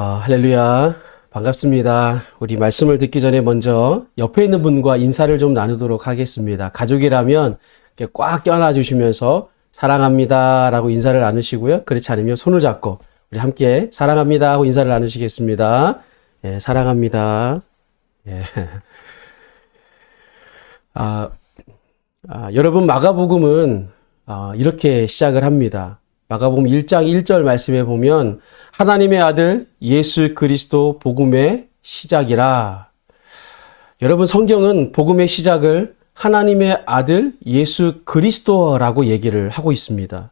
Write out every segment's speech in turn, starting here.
할렐루야. 반갑습니다. 우리 말씀을 듣기 전에 먼저 옆에 있는 분과 인사를 좀 나누도록 하겠습니다. 가족이라면 이렇게 꽉 껴안아 주시면서 사랑합니다 라고 인사를 나누시고요. 그렇지 않으면 손을 잡고 우리 함께 사랑합니다 하고 인사를 나누시겠습니다. 예, 사랑합니다. 예. 아, 여러분 마가복음은 이렇게 시작을 합니다. 마가복음 1장 1절 말씀에 보면 하나님의 아들 예수 그리스도 복음의 시작이라. 여러분 성경은 복음의 시작을 하나님의 아들 예수 그리스도라고 얘기를 하고 있습니다.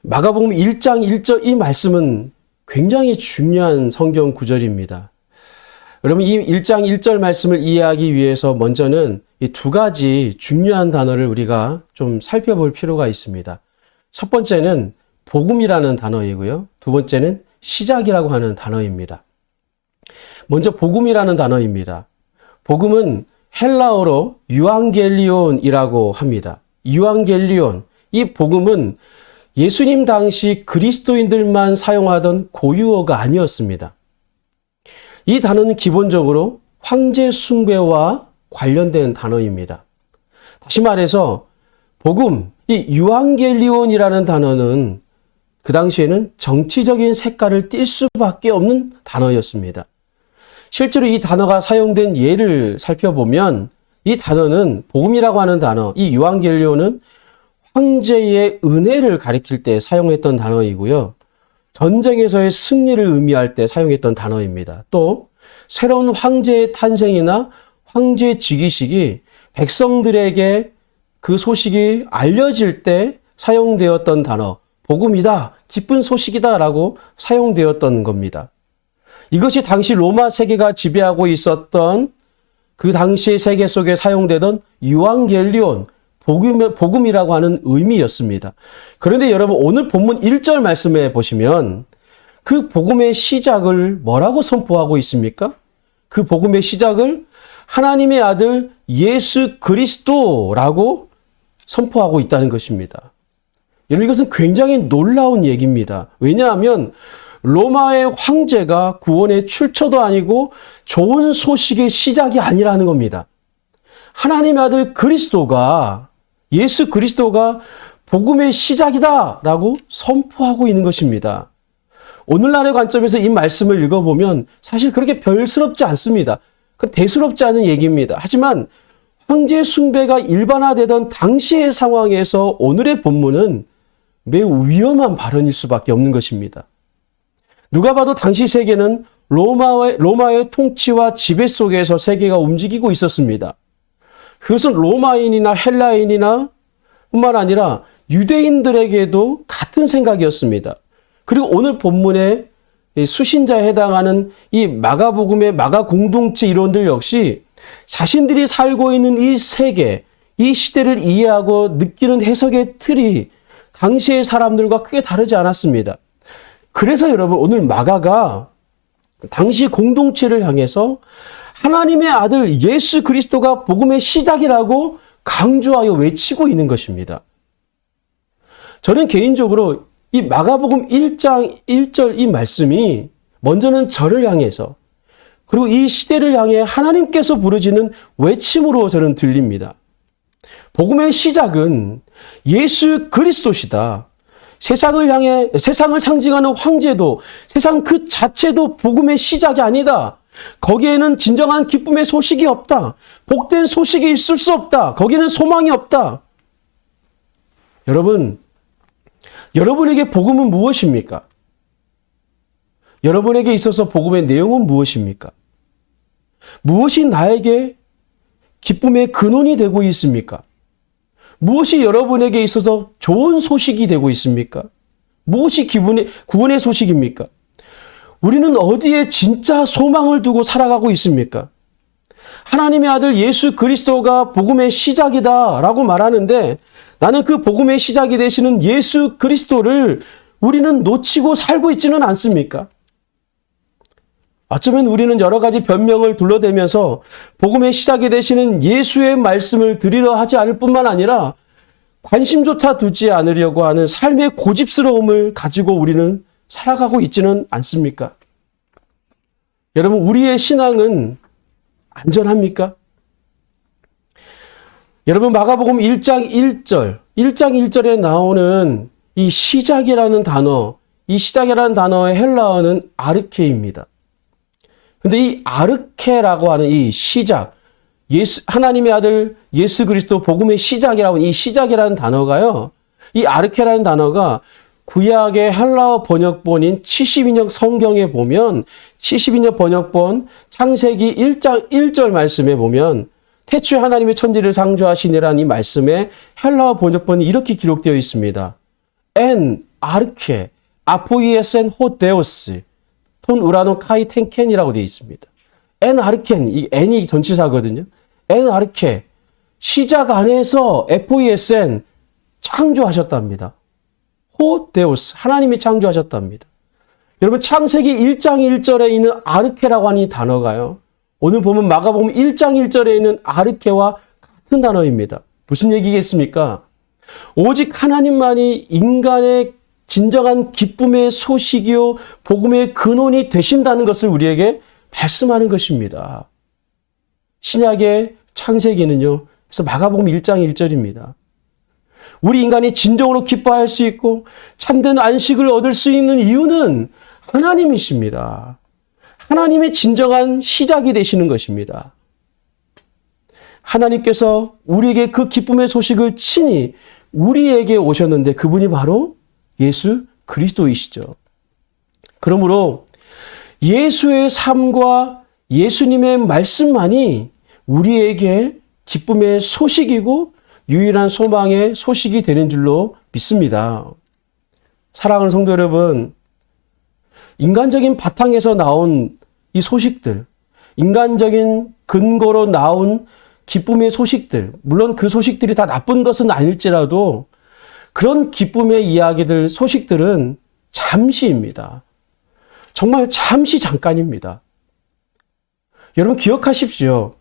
마가복음 1장 1절 이 말씀은 굉장히 중요한 성경 구절입니다. 여러분 이 1장 1절 말씀을 이해하기 위해서 먼저는 이 두 가지 중요한 단어를 우리가 좀 살펴볼 필요가 있습니다. 첫 번째는 복음이라는 단어이고요. 두 번째는 시작이라고 하는 단어입니다. 먼저 복음이라는 단어입니다. 복음은 헬라어로 유앙겔리온이라고 합니다. 유앙겔리온, 이 복음은 예수님 당시 그리스도인들만 사용하던 고유어가 아니었습니다. 이 단어는 기본적으로 황제 숭배와 관련된 단어입니다. 다시 말해서 복음, 이 유앙겔리온이라는 단어는 그 당시에는 정치적인 색깔을 띌 수밖에 없는 단어였습니다. 실제로 이 단어가 사용된 예를 살펴보면 이 단어는 복음이라고 하는 단어, 이 유앙겔리온은 황제의 은혜를 가리킬 때 사용했던 단어이고요. 전쟁에서의 승리를 의미할 때 사용했던 단어입니다. 또 새로운 황제의 탄생이나 황제 즉위식이 백성들에게 그 소식이 알려질 때 사용되었던 단어, 복음이다, 기쁜 소식이다 라고 사용되었던 겁니다. 이것이 당시 로마 세계가 지배하고 있었던 그 당시의 세계 속에 사용되던 유앙겔리온, 복음이라고 하는 의미였습니다. 그런데 여러분 오늘 본문 1절 말씀에 보시면 그 복음의 시작을 뭐라고 선포하고 있습니까? 그 복음의 시작을 하나님의 아들 예수 그리스도라고 선포하고 있다는 것입니다. 여러분 이것은 굉장히 놀라운 얘기입니다. 왜냐하면 로마의 황제가 구원의 출처도 아니고 좋은 소식의 시작이 아니라는 겁니다. 하나님의 아들 그리스도가, 예수 그리스도가 복음의 시작이다 라고 선포하고 있는 것입니다. 오늘날의 관점에서 이 말씀을 읽어보면 사실 그렇게 별스럽지 않습니다. 대수롭지 않은 얘기입니다. 하지만 황제 숭배가 일반화되던 당시의 상황에서 오늘의 본문은 매우 위험한 발언일 수밖에 없는 것입니다. 누가 봐도 당시 세계는 로마의 통치와 지배 속에서 세계가 움직이고 있었습니다. 그것은 로마인이나 헬라인이나 뿐만 아니라 유대인들에게도 같은 생각이었습니다. 그리고 오늘 본문의 수신자에 해당하는 이 마가복음의 마가 공동체 일원들 역시 자신들이 살고 있는 이 세계, 이 시대를 이해하고 느끼는 해석의 틀이 당시의 사람들과 크게 다르지 않았습니다. 그래서 여러분 오늘 마가가 당시 공동체를 향해서 하나님의 아들 예수 그리스도가 복음의 시작이라고 강조하여 외치고 있는 것입니다. 저는 개인적으로 이 마가복음 1장 1절 이 말씀이 먼저는 저를 향해서 그리고 이 시대를 향해 하나님께서 부르시는 외침으로 저는 들립니다. 복음의 시작은 예수 그리스도시다. 세상을 상징하는 황제도, 세상 그 자체도 복음의 시작이 아니다. 거기에는 진정한 기쁨의 소식이 없다. 복된 소식이 있을 수 없다. 거기는 소망이 없다. 여러분에게 복음은 무엇입니까? 여러분에게 있어서 복음의 내용은 무엇입니까? 무엇이 나에게 기쁨의 근원이 되고 있습니까? 무엇이 여러분에게 있어서 좋은 소식이 되고 있습니까? 무엇이 구원의 소식입니까? 우리는 어디에 진짜 소망을 두고 살아가고 있습니까? 하나님의 아들 예수 그리스도가 복음의 시작이다 라고 말하는데 나는 그 복음의 시작이 되시는 예수 그리스도를 우리는 놓치고 살고 있지는 않습니까? 어쩌면 우리는 여러 가지 변명을 둘러대면서 복음의 시작이 되시는 예수의 말씀을 드리려 하지 않을 뿐만 아니라 관심조차 두지 않으려고 하는 삶의 고집스러움을 가지고 우리는 살아가고 있지는 않습니까? 여러분, 우리의 신앙은 안전합니까? 여러분, 마가복음 1장 1절에 나오는 이 시작이라는 단어, 이 시작이라는 단어의 헬라어는 아르케입니다. 근데 이 아르케라고 하는 이 시작, 하나님의 아들 예수 그리스도 복음의 시작이라고 하는 이 시작이라는 단어가요, 이 아르케라는 단어가 구약의 헬라어 번역본인 72년 성경에 보면 72년 번역본 창세기 1장 1절 말씀에 보면 태초에 하나님의 천지를 창조하시니라는 이 말씀에 헬라어 번역본이 이렇게 기록되어 있습니다. 엔 아르케 아포이에센 호데오스 톤 우라노 카이 텐켄이라고 되어 있습니다. 엔 아르켄, 이 N이 전치사거든요. 엔 아르케 시작 안에서 에포이에센 창조하셨답니다. 호데오스 하나님이 창조하셨답니다. 여러분, 창세기 1장 1절에 있는 아르케라고 하는 이 단어가요, 오늘 보면 마가복음 1장 1절에 있는 아르케와 같은 단어입니다. 무슨 얘기겠습니까? 오직 하나님만이 인간의 진정한 기쁨의 소식이요 복음의 근원이 되신다는 것을 우리에게 말씀하는 것입니다. 신약의 창세기는요, 그래서 마가복음 1장 1절입니다. 우리 인간이 진정으로 기뻐할 수 있고 참된 안식을 얻을 수 있는 이유는 하나님이십니다. 하나님의 진정한 시작이 되시는 것입니다. 하나님께서 우리에게 그 기쁨의 소식을 친히 우리에게 오셨는데 그분이 바로 예수 그리스도이시죠. 그러므로 예수의 삶과 예수님의 말씀만이 우리에게 기쁨의 소식이고 유일한 소망의 소식이 되는 줄로 믿습니다. 사랑하는 성도 여러분, 인간적인 바탕에서 나온 이 소식들, 인간적인 근거로 나온 기쁨의 소식들, 물론 그 소식들이 다 나쁜 것은 아닐지라도 그런 기쁨의 이야기들, 소식들은 잠시입니다. 정말 잠시 잠깐입니다. 여러분 기억하십시오.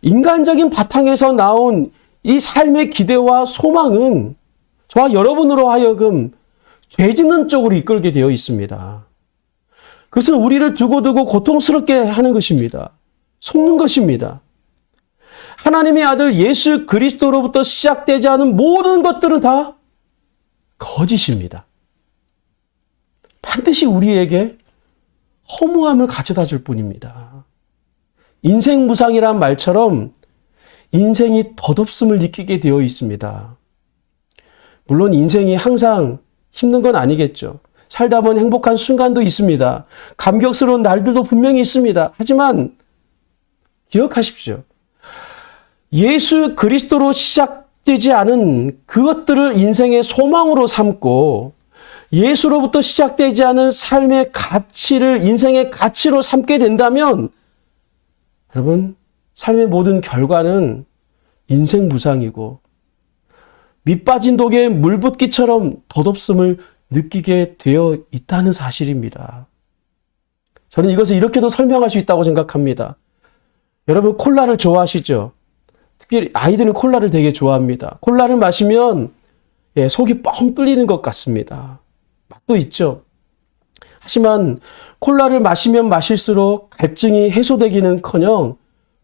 인간적인 바탕에서 나온 이 삶의 기대와 소망은 저와 여러분으로 하여금 죄 짓는 쪽으로 이끌게 되어 있습니다. 그것은 우리를 두고두고 고통스럽게 하는 것입니다. 속는 것입니다. 하나님의 아들 예수 그리스도로부터 시작되지 않은 모든 것들은 다 거짓입니다. 반드시 우리에게 허무함을 가져다 줄 뿐입니다. 인생 무상이란 말처럼 인생이 덧없음을 느끼게 되어 있습니다. 물론 인생이 항상 힘든 건 아니겠죠. 살다 보면 행복한 순간도 있습니다. 감격스러운 날들도 분명히 있습니다. 하지만 기억하십시오. 예수 그리스도로 시작되지 않은 그것들을 인생의 소망으로 삼고 예수로부터 시작되지 않은 삶의 가치를 인생의 가치로 삼게 된다면 여러분, 삶의 모든 결과는 인생 무상이고 밑 빠진 독에 물 붓기처럼 덧없음을 느끼게 되어 있다는 사실입니다. 저는 이것을 이렇게도 설명할 수 있다고 생각합니다. 여러분 콜라를 좋아하시죠? 특히 아이들은 콜라를 되게 좋아합니다. 콜라를 마시면 속이 뻥 뚫리는 것 같습니다. 맛도 있죠. 하지만 콜라를 마시면 마실수록 갈증이 해소되기는커녕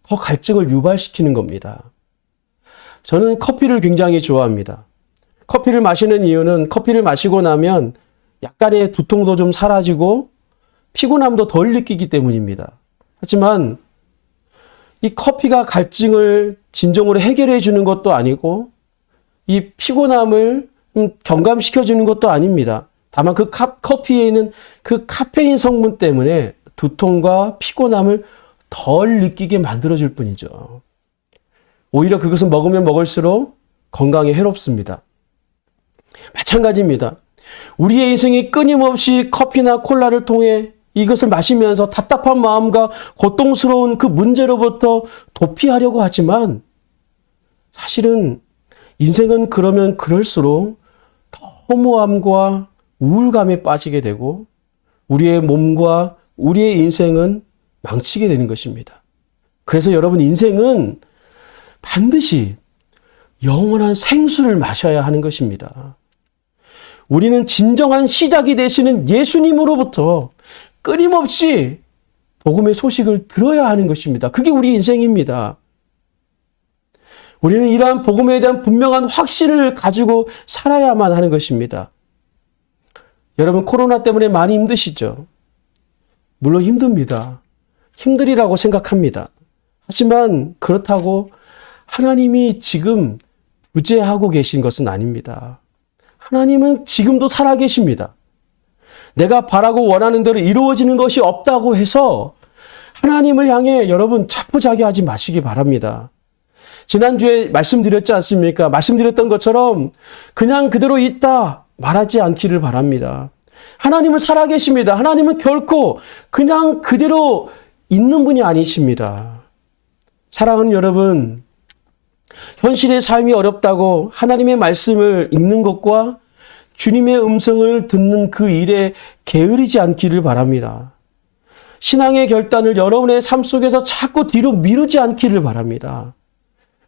더 갈증을 유발시키는 겁니다. 저는 커피를 굉장히 좋아합니다. 커피를 마시는 이유는 커피를 마시고 나면 약간의 두통도 좀 사라지고 피곤함도 덜 느끼기 때문입니다. 하지만 이 커피가 갈증을 진정으로 해결해 주는 것도 아니고 이 피곤함을 경감시켜 주는 것도 아닙니다. 다만 그 커피에 있는 그 카페인 성분 때문에 두통과 피곤함을 덜 느끼게 만들어줄 뿐이죠. 오히려 그것은 먹으면 먹을수록 건강에 해롭습니다. 마찬가지입니다. 우리의 인생이 끊임없이 커피나 콜라를 통해 이것을 마시면서 답답한 마음과 고통스러운 그 문제로부터 도피하려고 하지만 사실은 인생은 그러면 그럴수록 더 허무함과 우울감에 빠지게 되고 우리의 몸과 우리의 인생은 망치게 되는 것입니다. 그래서 여러분 인생은 반드시 영원한 생수를 마셔야 하는 것입니다. 우리는 진정한 시작이 되시는 예수님으로부터 끊임없이 복음의 소식을 들어야 하는 것입니다. 그게 우리 인생입니다. 우리는 이러한 복음에 대한 분명한 확신을 가지고 살아야만 하는 것입니다. 여러분, 코로나 때문에 많이 힘드시죠? 물론 힘듭니다. 힘들이라고 생각합니다. 하지만 그렇다고 하나님이 지금 부재하고 계신 것은 아닙니다. 하나님은 지금도 살아계십니다. 내가 바라고 원하는 대로 이루어지는 것이 없다고 해서 하나님을 향해 여러분 자포자기하지 마시기 바랍니다. 지난주에 말씀드렸지 않습니까? 말씀드렸던 것처럼 그냥 그대로 있다 말하지 않기를 바랍니다. 하나님은 살아계십니다. 하나님은 결코 그냥 그대로 있는 분이 아니십니다. 사랑하는 여러분, 현실의 삶이 어렵다고 하나님의 말씀을 읽는 것과 주님의 음성을 듣는 그 일에 게으르지 않기를 바랍니다. 신앙의 결단을 여러분의 삶 속에서 자꾸 뒤로 미루지 않기를 바랍니다.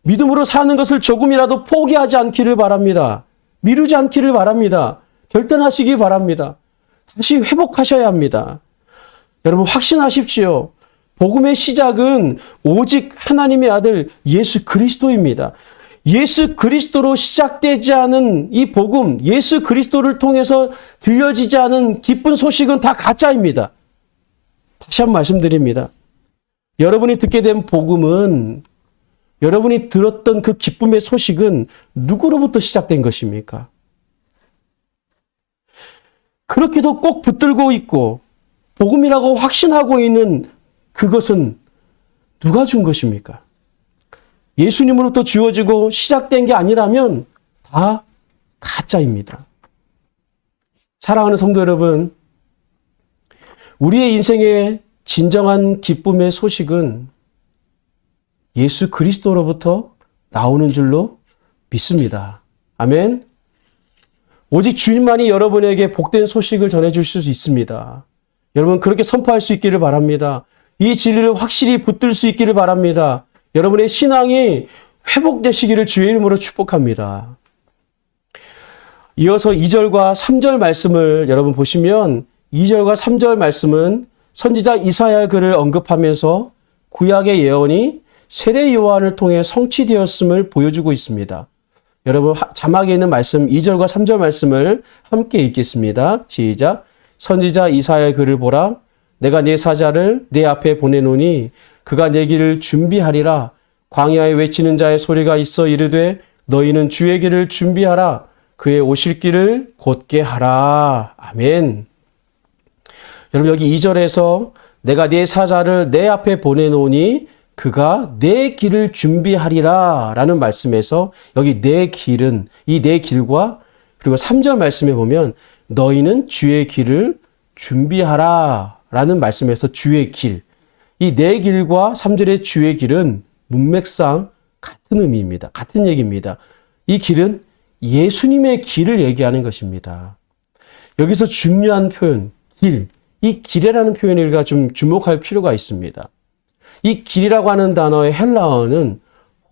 믿음으로 사는 것을 조금이라도 포기하지 않기를 바랍니다. 미루지 않기를 바랍니다. 결단하시기 바랍니다. 다시 회복하셔야 합니다. 여러분 확신하십시오. 복음의 시작은 오직 하나님의 아들 예수 그리스도입니다. 예수 그리스도로 시작되지 않은 이 복음, 예수 그리스도를 통해서 들려지지 않은 기쁜 소식은 다 가짜입니다. 다시 한번 말씀드립니다. 여러분이 듣게 된 복음은, 여러분이 들었던 그 기쁨의 소식은 누구로부터 시작된 것입니까? 그렇게도 꼭 붙들고 있고 복음이라고 확신하고 있는 그것은 누가 준 것입니까? 예수님으로부터 주어지고 시작된 게 아니라면 다 가짜입니다. 사랑하는 성도 여러분, 우리의 인생의 진정한 기쁨의 소식은 예수 그리스도로부터 나오는 줄로 믿습니다. 아멘. 오직 주님만이 여러분에게 복된 소식을 전해주실 수 있습니다. 여러분 그렇게 선포할 수 있기를 바랍니다. 이 진리를 확실히 붙들 수 있기를 바랍니다. 여러분의 신앙이 회복되시기를 주의 이름으로 축복합니다. 이어서 2절과 3절 말씀을 여러분 보시면 2절과 3절 말씀은 선지자 이사야의 글을 언급하면서 구약의 예언이 세례 요한을 통해 성취되었음을 보여주고 있습니다. 여러분 자막에 있는 말씀 2절과 3절 말씀을 함께 읽겠습니다. 시작. 선지자 이사야의 글을 보라. 내가 네 사자를 내 앞에 보내노니 그가 내 길을 준비하리라. 광야에 외치는 자의 소리가 있어 이르되 너희는 주의 길을 준비하라. 그의 오실 길을 곧게 하라. 아멘. 여러분 여기 2절에서 내가 네 사자를 내 앞에 보내노니 그가 내 길을 준비하리라 라는 말씀에서 여기 내 길은 이 내 길과 그리고 3절 말씀에 보면 너희는 주의 길을 준비하라 라는 말씀에서 주의 길, 이 내 길과 3절의 주의 길은 문맥상 같은 의미입니다. 같은 얘기입니다. 이 길은 예수님의 길을 얘기하는 것입니다. 여기서 중요한 표현, 길, 이 길이라는 표현에 우리가 좀 주목할 필요가 있습니다. 이 길이라고 하는 단어의 헬라어는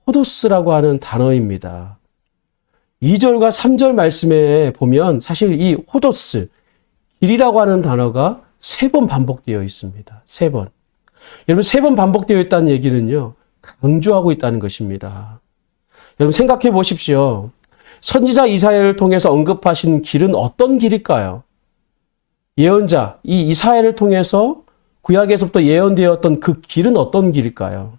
호도스라고 하는 단어입니다. 2절과 3절 말씀에 보면 사실 이 호도스, 길이라고 하는 단어가 3번 반복되어 있습니다. 3번. 여러분 3번 반복되어 있다는 얘기는요. 강조하고 있다는 것입니다. 여러분 생각해 보십시오. 선지자 이사야를 통해서 언급하신 길은 어떤 길일까요? 예언자, 이 이사야를 통해서 구약에서부터 예언되었던 그 길은 어떤 길일까요?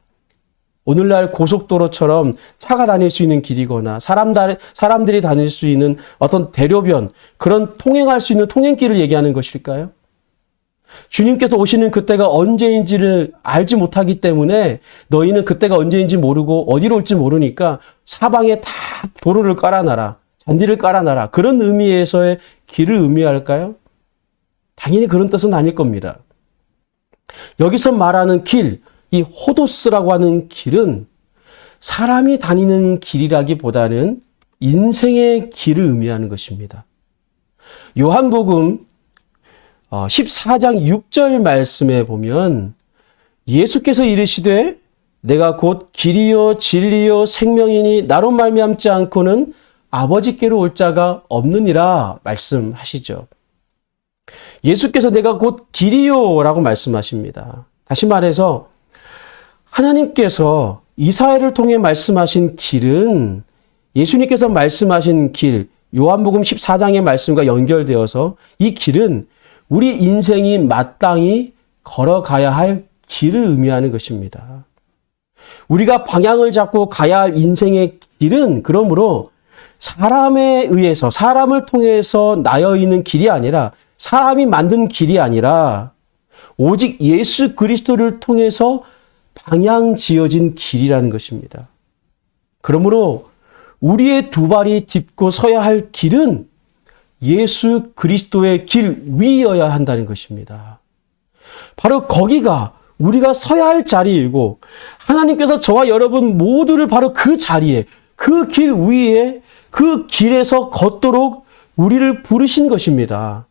오늘날 고속도로처럼 차가 다닐 수 있는 길이거나 사람들이 다닐 수 있는 어떤 대로변, 그런 통행할 수 있는 통행길을 얘기하는 것일까요? 주님께서 오시는 그때가 언제인지를 알지 못하기 때문에 너희는 그때가 언제인지 모르고 어디로 올지 모르니까 사방에 다 도로를 깔아놔라, 잔디를 깔아놔라, 그런 의미에서의 길을 의미할까요? 당연히 그런 뜻은 아닐 겁니다. 여기서 말하는 길, 이 호도스라고 하는 길은 사람이 다니는 길이라기보다는 인생의 길을 의미하는 것입니다. 요한복음 14장 6절 말씀에 보면 예수께서 이르시되 내가 곧 길이요 진리요 생명이니 나로 말미암지 않고는 아버지께로 올 자가 없느니라 말씀하시죠. 예수께서 내가 곧 길이요 라고 말씀하십니다. 다시 말해서 하나님께서 이사야를 통해 말씀하신 길은 예수님께서 말씀하신 길, 요한복음 14장의 말씀과 연결되어서 이 길은 우리 인생이 마땅히 걸어가야 할 길을 의미하는 것입니다. 우리가 방향을 잡고 가야 할 인생의 길은 그러므로 사람에 의해서, 사람을 통해서 나여 있는 길이 아니라, 사람이 만든 길이 아니라 오직 예수 그리스도를 통해서 방향 지어진 길이라는 것입니다. 그러므로 우리의 두 발이 딛고 서야 할 길은 예수 그리스도의 길 위여야 한다는 것입니다. 바로 거기가 우리가 서야 할 자리이고 하나님께서 저와 여러분 모두를 바로 그 자리에, 그 길 위에, 그 길에서 걷도록 우리를 부르신 것입니다.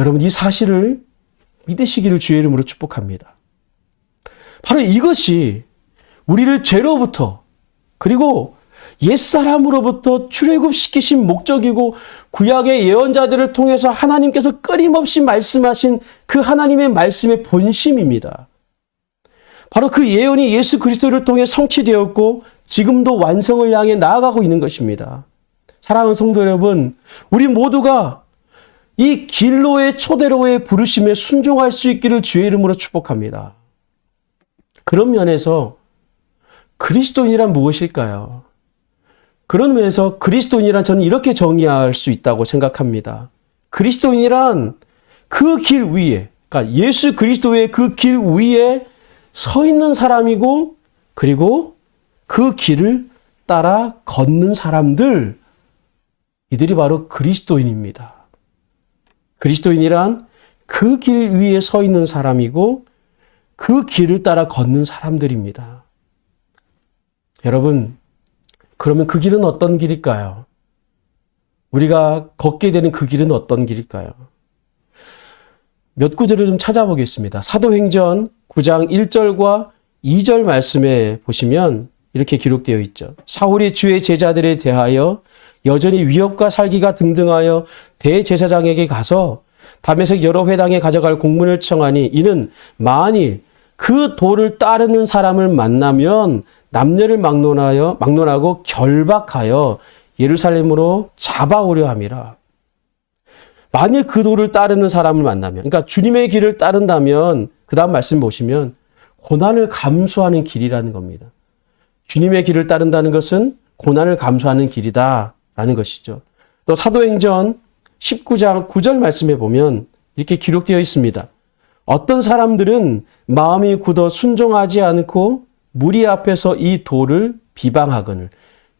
여러분 이 사실을 믿으시기를 주의 이름으로 축복합니다. 바로 이것이 우리를 죄로부터 그리고 옛사람으로부터 출애굽시키신 목적이고 구약의 예언자들을 통해서 하나님께서 끊임없이 말씀하신 그 하나님의 말씀의 본심입니다. 바로 그 예언이 예수 그리스도를 통해 성취되었고 지금도 완성을 향해 나아가고 있는 것입니다. 사랑하는 성도 여러분, 우리 모두가 이 길로의 초대로의 부르심에 순종할 수 있기를 주의 이름으로 축복합니다. 그런 면에서 그리스도인이란 무엇일까요? 그런 면에서 그리스도인이란 저는 이렇게 정의할 수 있다고 생각합니다. 그리스도인이란 그 길 위에, 그러니까 예수 그리스도의 그 길 위에 서 있는 사람이고 그리고 그 길을 따라 걷는 사람들, 이들이 바로 그리스도인입니다. 그리스도인이란 그 길 위에 서 있는 사람이고 그 길을 따라 걷는 사람들입니다. 여러분, 그러면 그 길은 어떤 길일까요? 우리가 걷게 되는 그 길은 어떤 길일까요? 몇 구절을 좀 찾아보겠습니다. 사도행전 9장 1절과 2절 말씀에 보시면 이렇게 기록되어 있죠. 사울이 주의 제자들에 대하여 여전히 위협과 살기가 등등하여 대제사장에게 가서 다메섹 여러 회당에 가져갈 공문을 청하니 이는 만일 그 도를 따르는 사람을 만나면 남녀를 막론하고 결박하여 예루살렘으로 잡아오려 함이라. 만일 그 도를 따르는 사람을 만나면, 그러니까 주님의 길을 따른다면 그 다음 말씀 보시면 고난을 감수하는 길이라는 겁니다. 주님의 길을 따른다는 것은 고난을 감수하는 길이다라는 것이죠. 또 사도행전 19장 9절 말씀에 보면 이렇게 기록되어 있습니다. 어떤 사람들은 마음이 굳어 순종하지 않고 무리 앞에서 이 도를 비방하거늘.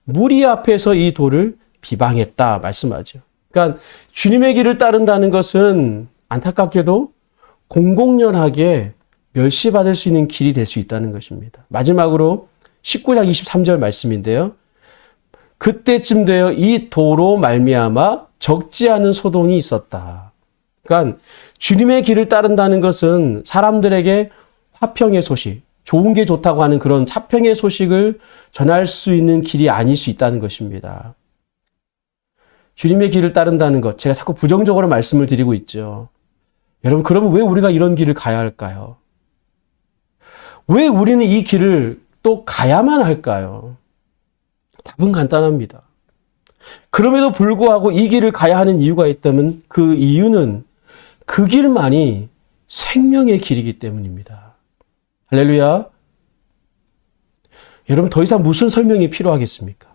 무리 앞에서 이 도를 비방했다 말씀하죠. 그러니까 주님의 길을 따른다는 것은 안타깝게도 공공연하게 멸시받을 수 있는 길이 될 수 있다는 것입니다. 마지막으로 19장 23절 말씀인데요. 그때쯤 되어 이 도로 말미암아 적지 않은 소동이 있었다. 그러니까 주님의 길을 따른다는 것은 사람들에게 화평의 소식, 좋은 게 좋다고 하는 그런 화평의 소식을 전할 수 있는 길이 아닐 수 있다는 것입니다. 주님의 길을 따른다는 것, 제가 자꾸 부정적으로 말씀을 드리고 있죠. 여러분, 그러면 왜 우리가 이런 길을 가야 할까요? 왜 우리는 이 길을 또 가야만 할까요? 답은 간단합니다. 그럼에도 불구하고 이 길을 가야 하는 이유가 있다면 그 이유는 그 길만이 생명의 길이기 때문입니다. 할렐루야. 여러분, 더 이상 무슨 설명이 필요하겠습니까?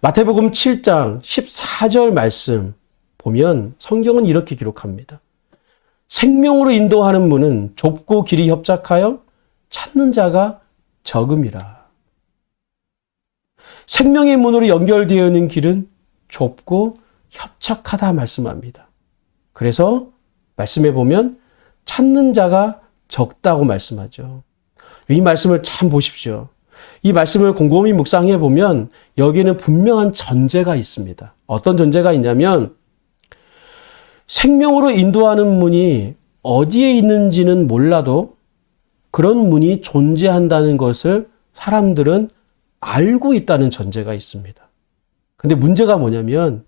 마태복음 7장 14절 말씀 보면 성경은 이렇게 기록합니다. 생명으로 인도하는 문은 좁고 길이 협착하여 찾는 자가 적음이라. 생명의 문으로 연결되어 있는 길은 좁고 협착하다 말씀합니다. 그래서 말씀해 보면 찾는 자가 적다고 말씀하죠. 이 말씀을 참 보십시오. 이 말씀을 곰곰이 묵상해 보면 여기에는 분명한 전제가 있습니다. 어떤 전제가 있냐면 생명으로 인도하는 문이 어디에 있는지는 몰라도 그런 문이 존재한다는 것을 사람들은 알고 있다는 전제가 있습니다. 근데 문제가 뭐냐면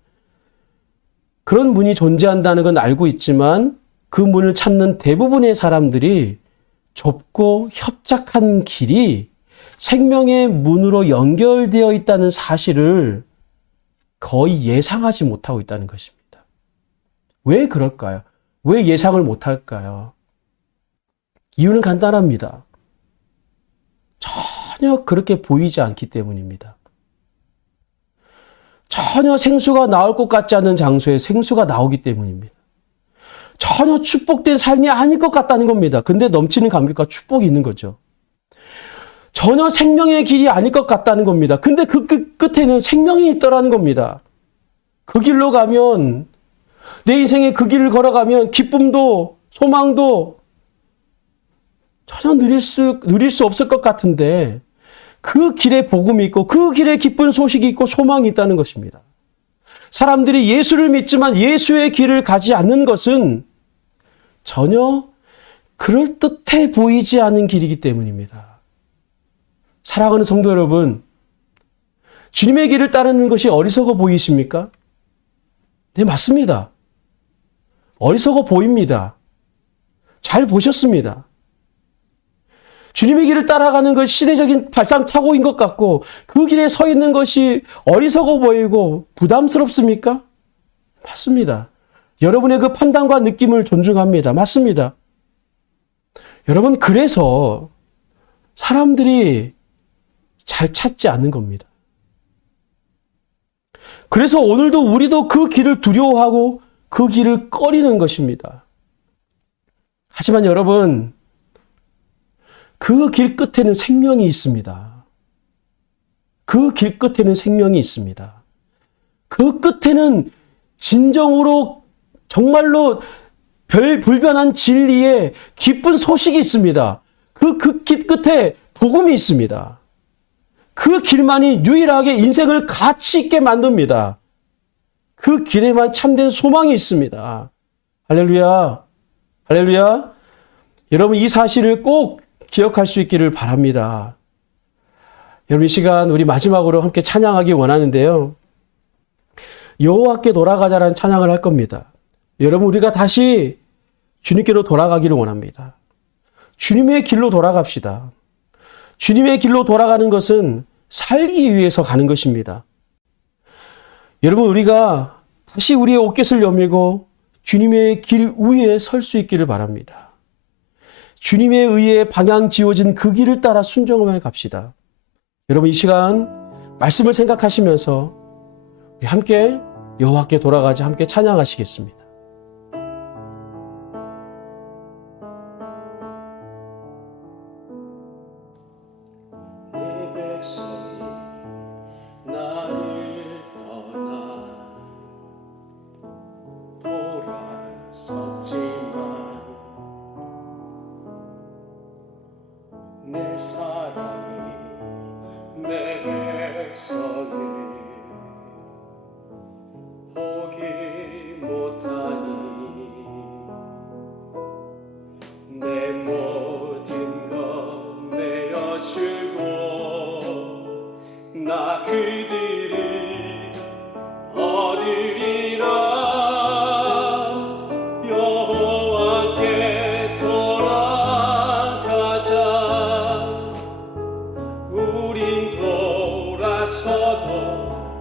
그런 문이 존재한다는 건 알고 있지만 그 문을 찾는 대부분의 사람들이 좁고 협착한 길이 생명의 문으로 연결되어 있다는 사실을 거의 예상하지 못하고 있다는 것입니다. 왜 그럴까요? 왜 예상을 못할까요? 이유는 간단합니다. 전혀 그렇게 보이지 않기 때문입니다. 전혀 생수가 나올 것 같지 않은 장소에 생수가 나오기 때문입니다. 전혀 축복된 삶이 아닐 것 같다는 겁니다. 근데 넘치는 감격과 축복이 있는 거죠. 전혀 생명의 길이 아닐 것 같다는 겁니다. 근데 그 끝에는 생명이 있더라는 겁니다. 그 길로 가면, 내 인생의 그 길을 걸어가면 기쁨도 소망도 전혀 누릴 수 없을 것 같은데 그 길에 복음이 있고 그 길에 기쁜 소식이 있고 소망이 있다는 것입니다. 사람들이 예수를 믿지만 예수의 길을 가지 않는 것은 전혀 그럴듯해 보이지 않는 길이기 때문입니다. 사랑하는 성도 여러분, 주님의 길을 따르는 것이 어리석어 보이십니까? 네, 맞습니다. 어리석어 보입니다. 잘 보셨습니다. 주님의 길을 따라가는 것이 시대적인 발상착오인 것 같고 그 길에 서 있는 것이 어리석어 보이고 부담스럽습니까? 맞습니다. 여러분의 그 판단과 느낌을 존중합니다. 맞습니다. 여러분, 그래서 사람들이 잘 찾지 않는 겁니다. 그래서 오늘도 우리도 그 길을 두려워하고 그 길을 꺼리는 것입니다. 하지만 여러분, 그 길 끝에는 생명이 있습니다. 그 길 끝에는 생명이 있습니다. 그 끝에는 진정으로 정말로 불변한 진리의 기쁜 소식이 있습니다. 그 길 끝에 복음이 있습니다. 그 길만이 유일하게 인생을 가치 있게 만듭니다. 그 길에만 참된 소망이 있습니다. 할렐루야. 할렐루야. 여러분, 이 사실을 꼭 기억할 수 있기를 바랍니다. 여러분, 이 시간 우리 마지막으로 함께 찬양하기 원하는데요. 여호와께 돌아가자라는 찬양을 할 겁니다. 여러분, 우리가 다시 주님께로 돌아가기를 원합니다. 주님의 길로 돌아갑시다. 주님의 길로 돌아가는 것은 살기 위해서 가는 것입니다. 여러분, 우리가 다시 우리의 옷깃을 여미고 주님의 길 위에 설 수 있기를 바랍니다. 주님에 의해 방향 지워진 그 길을 따라 순종하며 갑시다. 여러분, 이 시간 말씀을 생각하시면서 함께 여호와께 돌아가자 함께 찬양하시겠습니다. 내 백성이 나를 떠나 돌아섰지만 내 사랑이 내 백성을 포기 못하니 내 모든 것 내어주고 나 그들을 얻으리라. 여호와께 돌아가자. 우린 돌아서도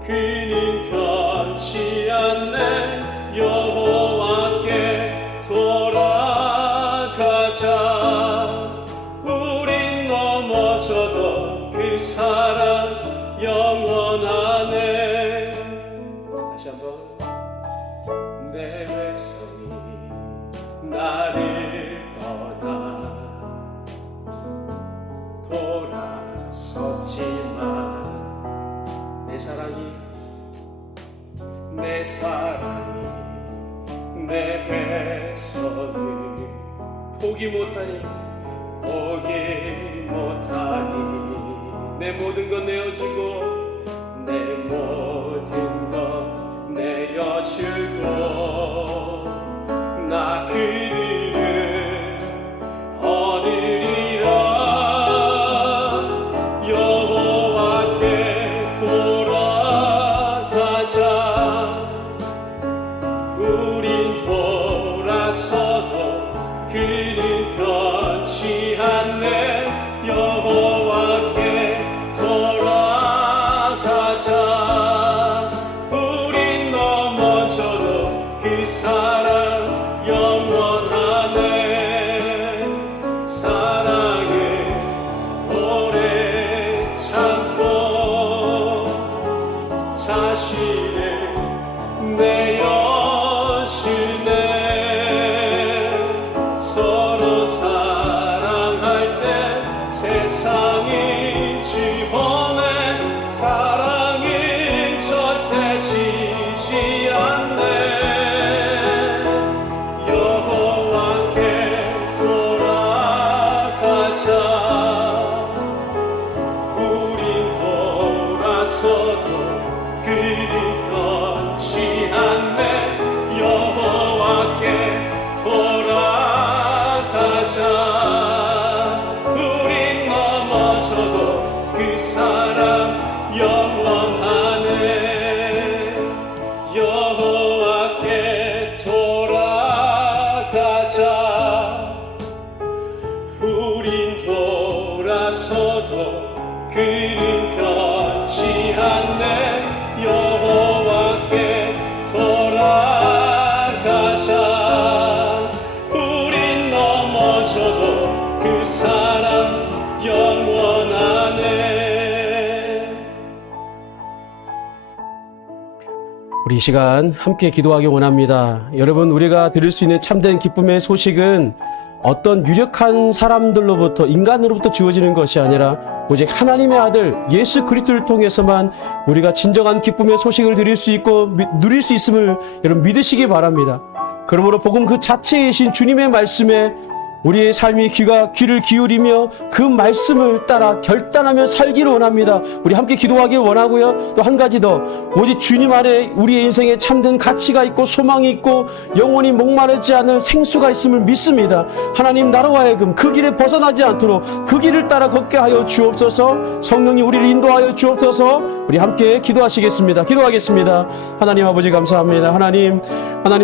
그는 변치 않네. 여호와께 돌아가자. 우린 넘어져도 그 사랑 영원하네. 다시 한번. 내 백성이 나를 떠나 돌아섰지만 내 사랑이 내 백성을 포기 못하니 내 모든 것 내어주고 내 모든 것 내어주고 나 그들을 얻으리라. 여호와께 돌아가자. 우린 돌아서도 그는 변치 않네. 여호와께 돌아가자. 우린 넘어져도 그 사랑 영원하네. 사랑을 오래 참고 자신을 내어주네. 서로 사랑할 때 세상이 지보네. 사랑이 절대 지지 않네. 여호와께 돌아가자. 우린 돌아서도 그는 변치 않네. 여호와께 돌아가자. 우린 넘어져도 그 사랑 영원하네. 여호와께 돌아가자. 우린 돌아서도 그는 변치 않네. 여호와께 돌아가자. 우린 넘어져도 그 사랑 영원하네. 우리 이 시간 함께 기도하기 원합니다. 여러분, 우리가 들을 수 있는 참된 기쁨의 소식은 어떤 유력한 사람들로부터, 인간으로부터 주어지는 것이 아니라 오직 하나님의 아들 예수 그리스도를 통해서만 우리가 진정한 기쁨의 소식을 드릴 수 있고 누릴 수 있음을 여러분 믿으시기 바랍니다. 그러므로 복음 그 자체이신 주님의 말씀에 우리의 삶이 귀를 기울이며 그 말씀을 따라 결단하며 살기를 원합니다. 우리 함께 기도하길 원하고요. 또 한 가지 더, 오직 주님 안에 우리의 인생에 참된 가치가 있고 소망이 있고 영원히 목마르지 않을 생수가 있음을 믿습니다. 하나님, 나로 하여금 그 길에 벗어나지 않도록 그 길을 따라 걷게 하여 주옵소서. 성령님 우리를 인도하여 주옵소서. 우리 함께 기도하시겠습니다. 기도하겠습니다. 하나님 아버지 감사합니다. 하나님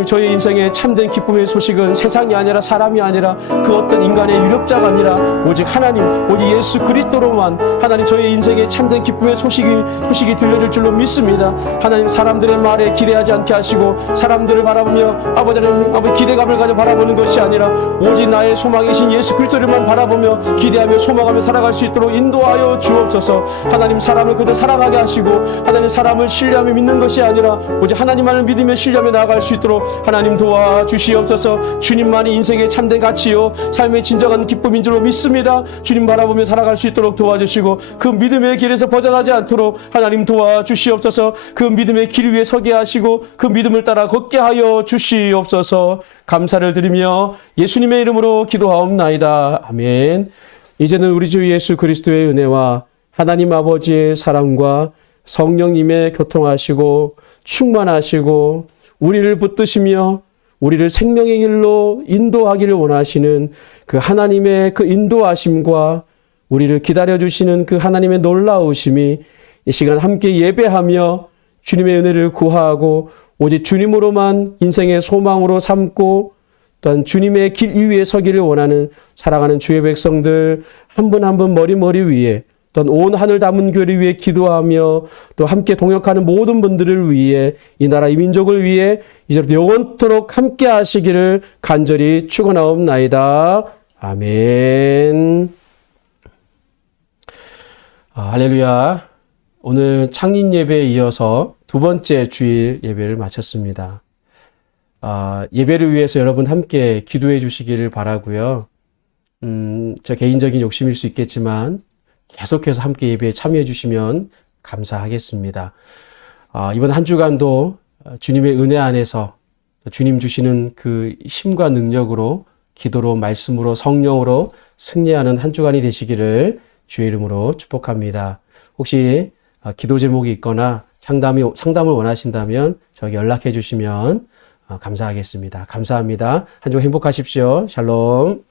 저희 인생에 참된 기쁨의 소식은 세상이 아니라 사람이 아니라 그 어떤 인간의 유력자가 아니라 오직 하나님, 오직 예수 그리스도로만 하나님 저희 인생에 참된 기쁨의 소식이 들려질 줄로 믿습니다. 하나님, 사람들의 말에 기대하지 않게 하시고 사람들을 바라보며 아버지 기대감을 가져 바라보는 것이 아니라 오직 나의 소망이신 예수 그리스도를만 바라보며 기대하며 소망하며 살아갈 수 있도록 인도하여 주옵소서. 하나님, 사람을 그저 사랑하게 하시고 하나님, 사람을 신뢰하며 믿는 것이 아니라 오직 하나님만을 믿으며 신뢰하며 나아갈 수 있도록 하나님 도와주시옵소서. 주님만이 인생의 참된 가치요 삶의 진정한 기쁨인 줄로 믿습니다. 주님 바라보며 살아갈 수 있도록 도와주시고 그 믿음의 길에서 벗어나지 않도록 하나님 도와주시옵소서. 그 믿음의 길 위에 서게 하시고 그 믿음을 따라 걷게 하여 주시옵소서. 감사를 드리며 예수님의 이름으로 기도하옵나이다. 아멘. 이제는 우리 주 예수 그리스도의 은혜와 하나님 아버지의 사랑과 성령님의 교통하시고 충만하시고 우리를 붙드시며 우리를 생명의 길로 인도하기를 원하시는 그 하나님의 그 인도하심과 우리를 기다려주시는 그 하나님의 놀라우심이 이 시간 함께 예배하며 주님의 은혜를 구하고 오직 주님으로만 인생의 소망으로 삼고 또한 주님의 길 위에 서기를 원하는 사랑하는 주의 백성들 한 분 한 분 머리 위에 또한 온 하늘 담은 교회를 위해 기도하며 또 함께 동역하는 모든 분들을 위해 이 나라 이 민족을 위해 이제부터 영원토록 함께 하시기를 간절히 축원하옵나이다. 아멘. 할렐루야. 오늘 창립 예배에 이어서 두 번째 주일 예배를 마쳤습니다. 예배를 위해서 여러분 함께 기도해 주시기를 바라고요. 저 개인적인 욕심일 수 있겠지만 계속해서 함께 예배에 참여해 주시면 감사하겠습니다. 이번 한 주간도 주님의 은혜 안에서 주님 주시는 그 힘과 능력으로 기도로 말씀으로 성령으로 승리하는 한 주간이 되시기를 주의 이름으로 축복합니다. 혹시 기도 제목이 있거나 상담을 원하신다면 저에게 연락해 주시면 감사하겠습니다. 감사합니다. 한 주 행복하십시오. 샬롬.